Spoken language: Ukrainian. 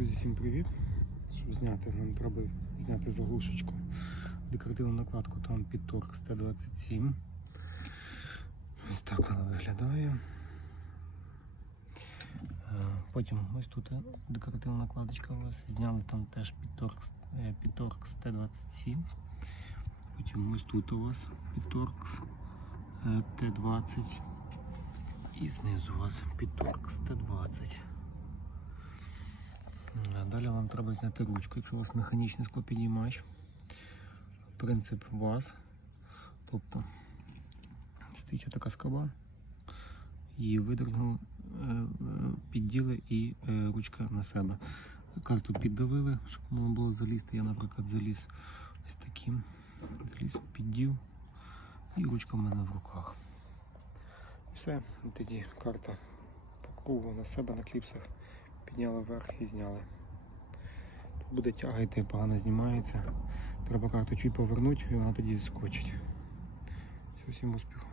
Друзі, всім привіт! Щоб зняти, нам треба зняти заглушечку. Декоративну накладку там під торкс Т27. Ось так вона виглядає. Е, Потім ось тут декоративна накладочка у вас. Зняли там теж під е, торкс Т27. Потім ось тут у вас під торкс е, Т20. І знизу у вас під торкс Т20. Далі вам треба зняти ручку, якщо у вас механічний склопідіймач. Принцип ВАЗ. Тобто стоїть така скоба, її видернули, е, е, підділи і е, ручка на себе. Карту піддавили, щоб можна було залізти. Я, наприклад, заліз ось таким. Заліз, піддів і ручка в мене в руках. Все, тоді карта по кругу на себе на кліпсах підняли вверх і зняли. Буде тяга йти, погано знімається. Треба карту чуть повернути і вона тоді зіскочить. Все, всім успіху.